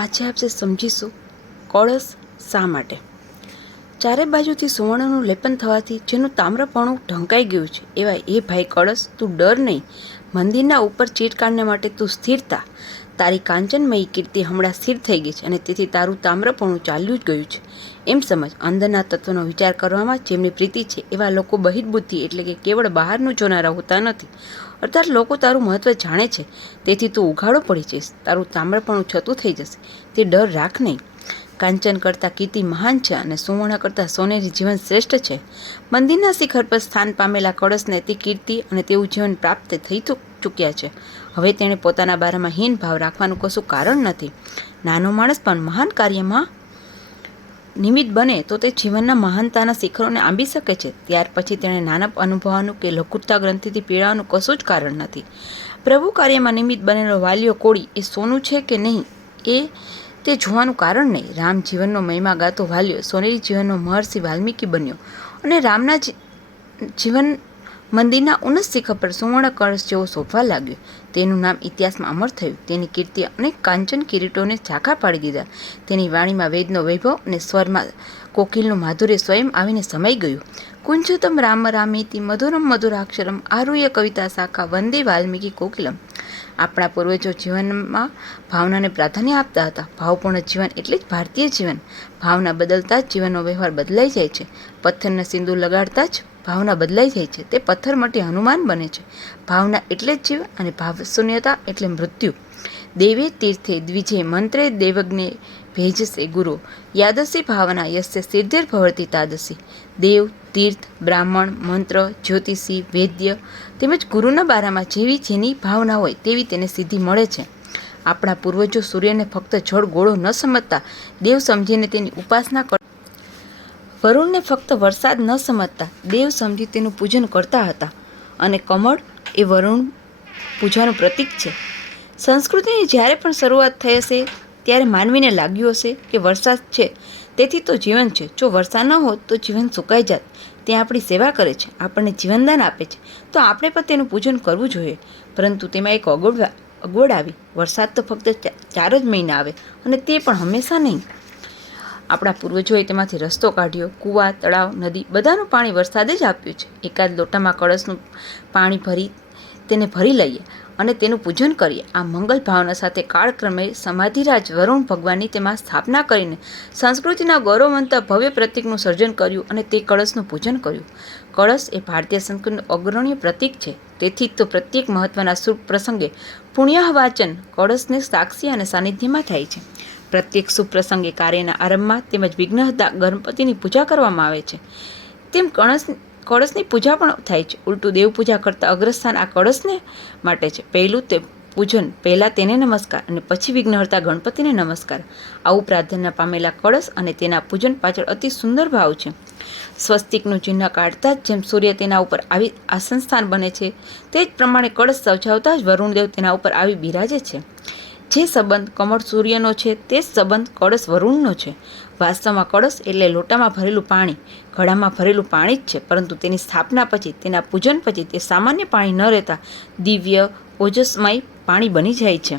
આજે આપણે સમજીશું કળશ શા માટે? ચારે બાજુથી સુવર્ણનું લેપન થવાથી જેનું તામ્રપણું ઢંકાઈ ગયું છે, એવા એ ભાઈ કળશ, તું ડર નહીં. મંદિરના ઉપર ચીટ કાઢને માટે તું સ્થિરતા તારી કાંચનમયી કીર્તિ હમણાં સ્થિર થઈ ગઈ છે અને તેથી તારું તામ્રપણું ચાલ્યું જ ગયું છે. એમ સમજ, અંદરના તત્વનો વિચાર કરવામાં જેમની પ્રીતિ છે, એવા લોકો બહિર્બુદ્ધિ એટલે કે કેવળ બહારનું જોનારા હોતા નથી. અર્થાત લોકો તારું મહત્ત્વ જાણે છે. તેથી તું ઉઘાડો પડી જઈશ. તારું તામ્રપણું છતું થઈ જશે. તે ડર રાખ નહીં. કાંચન કરતાં કીર્તિ મહાન છે અને સુવર્ણ કરતાં સોનેરી જીવન શ્રેષ્ઠ છે. મંદિરના શિખર પર સ્થાન પામેલા કળશને તે કીર્તિ અને તેવું જીવન પ્રાપ્ત થઈ ચૂક્યા છે. હવે તેણે પોતાના બારામાં હીન ભાવ રાખવાનું કશું કારણ નથી. નાનો માણસ પણ મહાન કાર્યમાં નિમિત્ત બને તો તે જીવનના મહાનતાના શિખરોને આંબી શકે છે. ત્યાર પછી તેણે નાનપ અનુભવવાનું કે લઘુત્તા ગ્રંથિથી પીડાવાનું કશું જ કારણ નથી. પ્રભુ કાર્યમાં નિમિત્ત બનેલો વાલીઓ કોળી એ સોનું છે કે નહીં? એ તે જોવાનું કારણ નહીં. રામ જીવનનો મહિમા ગાતો વાલ્યો સોનેરી જીવનનો મહર્ષિ વાલ્મીકી બન્યો અને રામના જીવન મંદિરના ઉન્નત શિખર પર સુવર્ણ કળશ જેવો શોભવા લાગ્યો. તેનું નામ ઇતિહાસમાં અમર થયું. તેની કીર્તિ અનેક કાંચન કિરીટોને ઝાંખા પાડી દીધા. તેની વાણીમાં વેદનો વૈભવ અને સ્વરમાં કોકિલનું માધુર્ય સ્વયં આવીને સમાઈ ગયું. કુંજતમ રામ રામેતિ મધુરમ મધુરાક્ષરમ આરુય કવિતા શાખા વંદે વાલ્મીકી કોકિલમ. આપણા પૂર્વજો જીવનમાં ભાવનાને પ્રાધાન્ય આપતા હતા. ભાવપૂર્ણ જીવન એટલે જ ભારતીય જીવન. ભાવના બદલતા જ જીવનનો વ્યવહાર બદલાઈ જાય છે. પથ્થરના સિંદૂર લગાડતા જ ભાવના બદલાઈ જાય છે. તે પથ્થર માટે હનુમાન બને છે. ભાવના એટલે જ જીવ અને ભાવ શૂન્યતા એટલે મૃત્યુ. દેવે તીર્થે, દ્વિજે, મંત્રે, દેવજ્ઞે ભેજસે ગુરુ. યાદસી ભાવના યસ્ય સિદ્ધિર ભવતી તાદસી. દેવ, તીર્થ, બ્રાહ્મણ, મંત્ર, જ્યોતિષી, વૈદ્ય તેમજ ગુરુના બારામાં જેવી જેની ભાવના હોય તેવી તેને સિદ્ધિ મળે છે. આપણા પૂર્વજો સૂર્યને ફક્ત જળ ગોળો ન સમજતા, દેવ સમજીને તેની ઉપાસના વરુણને ફક્ત વરસાદ ન સમજતા દેવ સમજી તેનું પૂજન કરતા હતા. અને કમળ એ વરુણ પૂજાનું પ્રતીક છે. સંસ્કૃતિની જ્યારે પણ શરૂઆત થઈ હશે, ત્યારે માનવીને લાગ્યું હશે કે વરસાદ છે. તેથી તો જીવન છે. જો વરસાદ ન હોત, તો જીવન સુકાઈ જાત. તે આપણી સેવા કરે છે. આપણને જીવનદાન આપે છે. તો આપણે પણ તેનું પૂજન કરવું જોઈએ. પરંતુ તેમાં એક અગવડ અગવડ આવી. વરસાદ તો ફક્ત ચાર જ મહિના આવે. અને તે પણ હંમેશા નહીં. આપણા પૂર્વજોએ તેમાંથી રસ્તો કાઢ્યો. કૂવા, તળાવ, નદી બધાનું પાણી વરસાદે જ આપ્યું છે. એકાદ લોટામાં કળશનું પાણી ભરી તેને ભરી લઈએ અને તેનું પૂજન કરીએ. આ મંગલ ભાવના સાથે કાળક્રમે સમાધિરાજ વરુણ ભગવાનની તેમાં સ્થાપના કરીને સંસ્કૃતિના ગૌરવવંત ભવ્ય પ્રતીકનું સર્જન કર્યું અને તે કળશનું પૂજન કર્યું. કળશ એ ભારતીય સંસ્કૃતિનું અગ્રણ્ય પ્રતીક છે. તેથી તો પ્રત્યેક મહત્ત્વના શુભ પ્રસંગે પુણ્ય વાચન કળશને સાક્ષી અને સાનિધ્યમાં થાય છે. પ્રત્યેક સુપ્રસંગે કાર્યના આરંભમાં તેમજ વિઘ્નહર્તા ગણપતિની પૂજા કરવામાં આવે છે. તેમ કળશ, કળશની પૂજા પણ થાય છે. ઉલટું દેવ પૂજા કરતાં અગ્રસ્થાન આ કળશને માટે છે. પહેલું તે પૂજન, પહેલાં તેને નમસ્કાર અને પછી વિઘ્નહર્તા ગણપતિને નમસ્કાર. આવું પ્રાધાન્ય પામેલા કળશ અને તેના પૂજન પાછળ અતિ સુંદર ભાવ છે. સ્વસ્તિકનું ચિહ્ન કાઢતા જ જેમ સૂર્ય તેના ઉપર આવી આસનસ્થાન બને છે, તે જ પ્રમાણે કળશ સજાવતા જ વરુણદેવ તેના ઉપર આવી બિરાજે છે. જે સંબંધ કમળ સૂર્યનો છે તે જ સંબંધ કળશ વરુણનો છે. વાસ્તવમાં કળશ એટલે લોટામાં ભરેલું પાણી, ઘડામાં ભરેલું પાણી જ છે, પરંતુ તેની સ્થાપના પછી, તેના પૂજન પછી તે સામાન્ય પાણી ન રહેતા દિવ્ય, ઓજસ્મય પાણી બની જાય છે.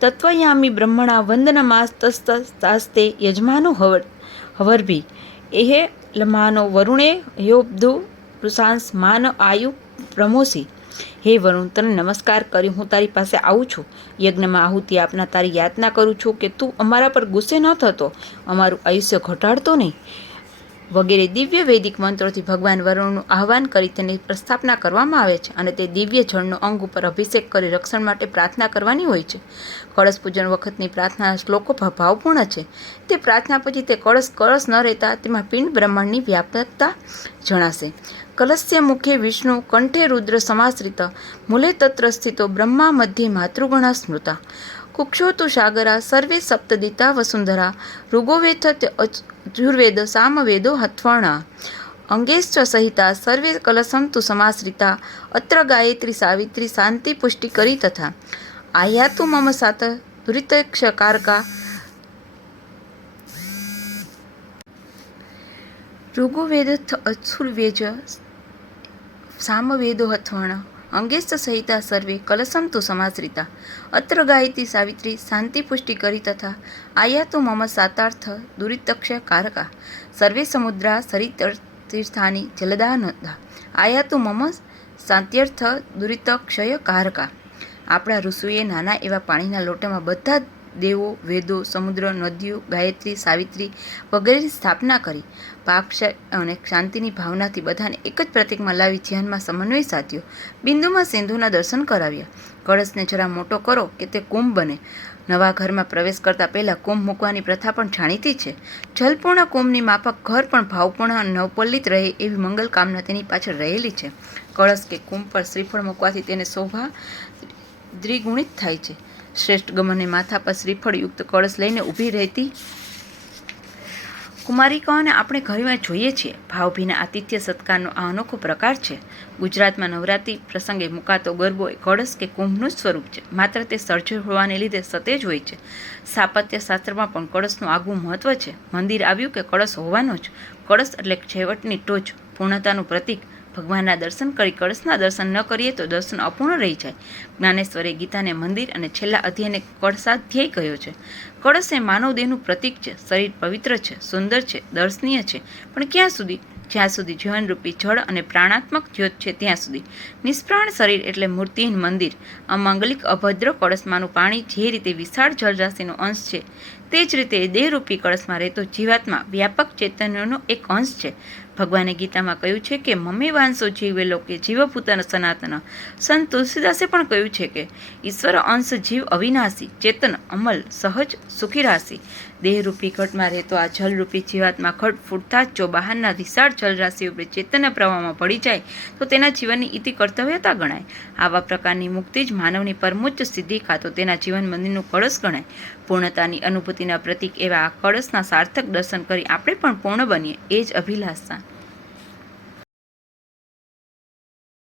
તત્વયામી બ્રહ્મણા વંદનમાસ તસ્તે યજમાનો હવર, હવર્ભી. એહે લમાનો વરુણે યોબ્ધુ પૃષાંસ માન, આયુ, પ્રમોસી. હે વરુણ, તને નમસ્કાર કરી હું તારી પાસે આવું છું. યજ્ઞમાં આહુતિ આપના તારી યાતના કરું છું કે તું અમારા પર ગુસ્સે ન થતો. અમારું આયુષ્ય ઘટાડતો નહીં. વગેરે દિવ્ય વૈદિક મંત્રોથી ભગવાન વરુણનું આહવાન કરી તેની પ્રસ્થાપના કરવામાં આવે છે અને તે દિવ્ય જળનો અંગ ઉપર અભિષેક કરી રક્ષણ માટે પ્રાર્થના કરવાની હોય છે. કળશ પૂજન વખતની પ્રાર્થના શ્લોકો ભાવપૂર્ણ છે. તે પ્રાર્થના પછી તે કળશ કળશ ન રહેતા તેમાં પિંડ બ્રહ્માંડની વ્યાપકતા જણાશે. કલસ્ય મુખે વિષ્ણુ કંઠે રુદ્ર સમાશ્રિત, મૂલે તત્ર સ્થિતો બ્રહ્મા મધ્યે માતૃગણા સ્મૃતા. કુક્ષોતુ સાગરા સર્વે સપ્તદિતા વસુંધરા. ઋગોવેથ અજુર્વેદ, સામવેદો હથ્વર્ણા અંગેશ્ચ સહિતા સર્વે કલસંતુ સમાશ્રિતા. અત્ર ગાયત્રી સાવિત્રી શાંતિ પુષ્ટિ કરી તથા. આયાતુ મમ સાત દુરિતક્ષકારકા ઋગુવેદ અસુર્વેજ સામવેદો હથવર્ણ અંગેસ્ત સહિતા સર્વે કલશમ તુ સમાશ્રિતા અત્ર ગાયતી સાવિત્રી શાંતિ પુષ્ટિ કરી તથા આયાતો મમ સાતાર્થ દુરિતક્ષય કારકા. સર્વે સમુદ્રા સરિતીર્થાની જલદા આયા આયાતુ મમ શાંત્યર્થ દુરિતક્ષય કારકા. આપણા ઋષુએ નાના એવા પાણીના લોટામાં બધા દેવો, વેદો, સમુદ્ર, નદીઓ, ગાયત્રી, સાવિત્રી વગેરેની સ્થાપના કરી. પાક્ષ અને શાંતિની ભાવનાથી બધાને એક જ પ્રતિકમાં લાવી ધ્યાનમાં સમન્વય સાધ્યો. બિંદુમાં સિંધુના દર્શન કરાવ્યા. કળશને જરા મોટો કરો કે તે કુંભ બને. નવા ઘરમાં પ્રવેશ કરતા પહેલાં કુંભ મૂકવાની પ્રથા પણ જાણીતી છે. જલપૂર્ણ કુંભની માફક ઘર પણ ભાવપૂર્ણ અને નવપલ્લિત રહે એવી મંગલ કામના તેની પાછળ રહેલી છે. કળશ કે કુંભ પર શ્રીફળ મૂકવાથી તેને શોભા દ્વિગુણિત થાય છે. શ્રેષ્ઠ ગમને માથા પર શ્રીફળ યુક્ત કળશ લઈને ઊભી રહેતી. કુમારિકાઓને આપણે ઘરમાં જોઈએ છીએ, ભાવભીના આતિથ્ય સત્કારનો આ અનોખો પ્રકાર છે. ગુજરાતમાં નવરાત્રિ પ્રસંગે મુકાતો ગરબો એ કળશ કે કુંભનું સ્વરૂપ છે. માત્ર તે સર્જર હોવાને લીધે સતેજ હોય છે. સ્થાપત્ય શાસ્ત્રમાં પણ કળશનું આગવું મહત્વ છે. મંદિર આવ્યું કે કળશ હોવાનો જ. કળશ એટલે છેવટની ટોચ, પૂર્ણતાનું પ્રતીક ભગવાનના દર્શન કરી, કળશના દર્શન ન કરીએ તો દર્શન અપૂર્ણ રહી જાય. જ્ઞાનેશ્વરે ગીતાને મંદિર અને છેલ્લા અધ્યાયને કળશાધ્યાય કહ્યો છે. કળશ એ માનવ દેહનું પ્રતીક છે. શરીર પવિત્ર છે, સુંદર છે, દર્શનીય છે. પણ ક્યાં સુધી? જ્યાં સુધી જીવનરૂપી જળ અને પ્રાણાત્મક જ્યોત છે, ત્યાં સુધી. નિષ્પ્રાણ શરીર એટલે મૂર્તિહીન મંદિર. અમાંગલિક અભદ્ર કળશમાંનું પાણી જે રીતે વિશાળ જળરાશિનો અંશ છે, તે જ રીતે દેહરૂપી કળશમાં રહેતો જીવાત્મા વ્યાપક ચૈતન્યનો એક અંશ છે. ભગવાને ગીતામાં કહ્યું છે કે, મમ્મી વાંસો જીવે લોકે જીવ જીવભૂતન સનાતન. સંત તુલસીદાસે પણ કહ્યું છે કે, ઈશ્વર અંશ જીવ અવિનાશી, ચેતન અમલ સહજ સુખી રાશિ દેહરૂપી ઘટમાં રહેતો આ જલરૂપી જીવાત્મા ઘટ ફૂટતા જ બહારના વિશાળ જલરાશિ ઉપર ચેતન પ્રવાહમાં પડી જાય, તો તેના જીવનની ઇતિ કર્તવ્યતા ગણાય. આવા પ્રકારની મુક્તિ જ માનવની પરમોચ્ચ સિદ્ધિ ખાતો તેના જીવન મંદિરનું કળશ ગણાય. પૂર્ણતાની અનુભૂતિના પ્રતીક એવા આ કળશના સાર્થક દર્શન કરી આપણે પણ પૂર્ણ બનીએ, એ જ અભિલાષા.